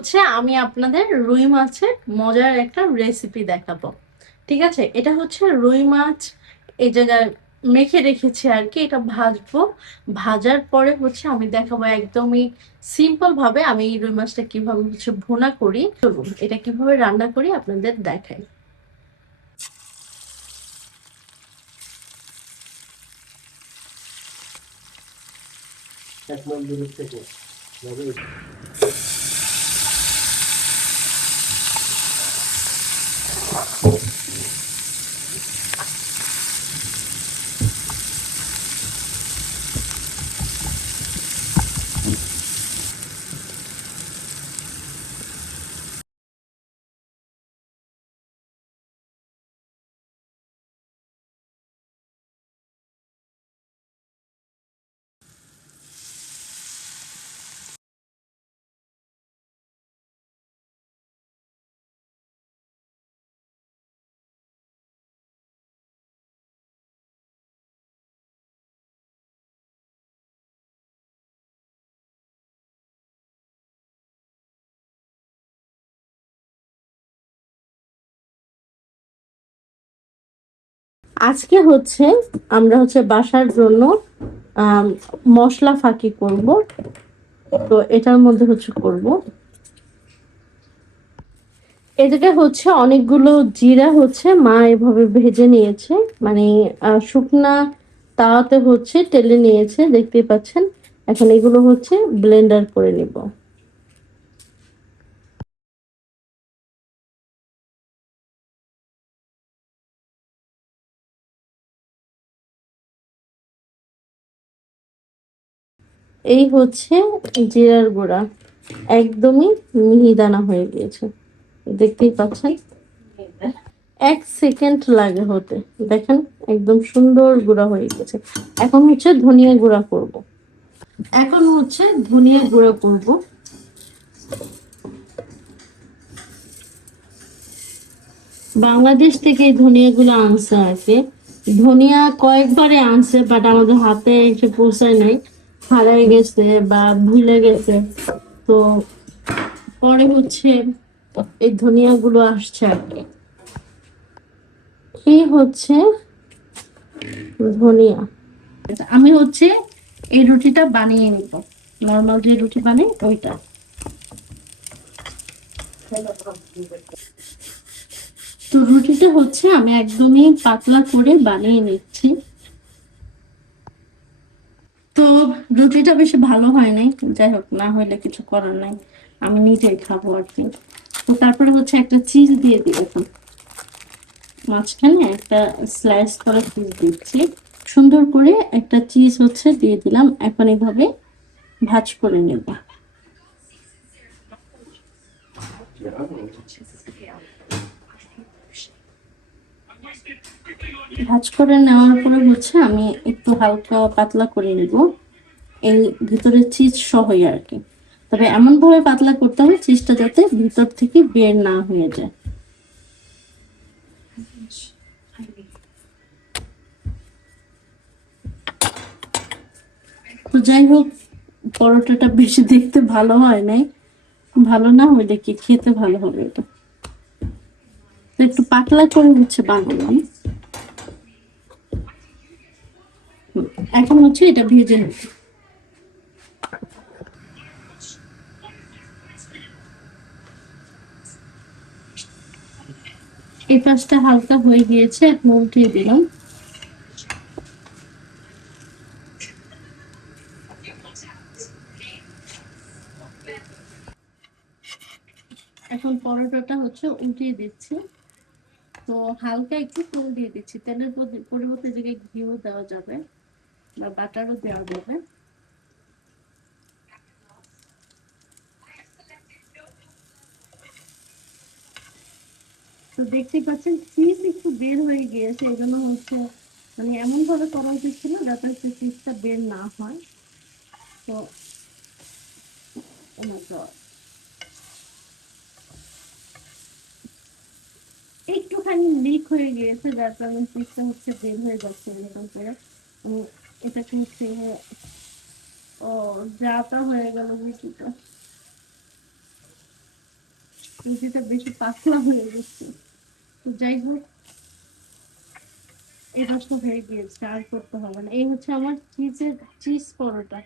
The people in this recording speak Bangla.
হচ্ছে আমি আপনাদের রুই মাছের মজার একটা রেসিপি দেখাবো। ঠিক আছে, এটা হচ্ছে রুই মাছ এই জায়গায় মেখে রেখেছি আর কি। এটা ভাজবো, ভাজার পরে হচ্ছে আমি দেখাবো একদমই সিম্পল ভাবে আমি এই রুই মাছটা কিভাবে হচ্ছে ভুনা করি। চলুন এটা কিভাবে রান্না করি আপনাদের দেখাই। আজকে হচ্ছে আমরা হচ্ছে বাসার জন্য আম, মশলা ফাঁকি করব। তো এটার মধ্যে হচ্ছে করব, এদিকে হচ্ছে অনেকগুলো জিরা হচ্ছে মা এভাবে ভেজে নিয়েছে, মানে শুকনা তাওয়াতে হচ্ছে টেলে নিয়েছে, দেখতেই পাচ্ছেন। এখন এগুলো হচ্ছে ব্লেন্ডার করে নিব। এই হচ্ছে জিরার গুঁড়া, একদমই মিহিদানা হয়ে গিয়েছে, দেখতেই পাচ্ছেন। 1 সেকেন্ড লাগে হতে, দেখেন একদম সুন্দর গুঁড়া হয়ে গেছে। এখন হচ্ছে ধনিয়া গুঁড়া করব। এখন হচ্ছে ধনিয়া গুঁড়া করব। বাংলাদেশ থেকে এই ধনিয়াগুলো আনছে আর কি। ধনিয়া কয়েকবারে আনছে, বাট আমাদের হাতে এসে পৌঁছায় নাই, হারাই গেছে বা ভুলে গেছে। তো পরে হচ্ছে এই ধনিয়াগুলো আসছে আর কি। এই হচ্ছে ধনিয়া। আমি হচ্ছে এই রুটিটা বানিয়ে নিব, নর্মাল যে রুটি বানাই ওইটা। তো রুটিটা হচ্ছে আমি একদমই পাতলা করে বানিয়ে নিচ্ছি। তো রুটিটা বেশি ভালো হয় নাই, যাই হোক, না হইলে কিছু করার নাই, আমি নিজেই খাবো আর কি। তো তারপরে হচ্ছে একটা চিজ দিয়ে দিই এখন, মাঝখানে একটা স্লাইস করা চিজ দিচ্ছি। সুন্দর করে একটা চিজ হচ্ছে দিয়ে দিলাম। এখন এইভাবে ভাঁজ করে নেব। ভাঁজ করে নেওয়ার পরে হচ্ছে আমি একটু হালকা পাতলা করে নিব, এই ভিতরে চিজ সহই আর কি। তবে এমন ভাবে পাতলা করতে হবে চিজটা যাতে ভিতর থেকে বের না হয়ে যায়। তো যাই হোক, পরোটাটা বেশি দেখতে ভালো হয় নাই, ভালো না হইলে কি খেতে ভালো হবে এটা। তো একটু পাতলা করে হচ্ছে বানালাম। এখন হচ্ছে এটা ভেজে নেব। এই পাশটা হালকা হয়ে গিয়েছে, এখন উঠিয়ে দিলাম। এখন পরোটাটা হচ্ছে উঠিয়ে দিচ্ছি। তো হালকা একটু তেল দিয়ে দিচ্ছি, তেলের পরিবর্তে জায়গায় ঘিও দেওয়া যাবে বা বাটারও দেওয়া যাবে। তো দেখতেই পাচ্ছেন চিজ একটু বের হয়ে গিয়েছে, এই জন্য হচ্ছে মানে এমন ভাবে করা উচিত ছিল যাতে হচ্ছে চিজটা বের না হয়। তো oh my God, একটুখানি লিক হয়ে গিয়েছে, যার কারণে চিজটা হচ্ছে বের হয়ে যাচ্ছে এরকম করে। উম, এটাকে হচ্ছে ও যাতা হয়ে গেল কিছুটা। রুটিটা বেশি পাতলা হয়ে গেছে। তো যাই হোক, এই রসটা হয়ে গিয়েছে, আর করতে হবে না। এই হচ্ছে আমার চিজ পরোটা।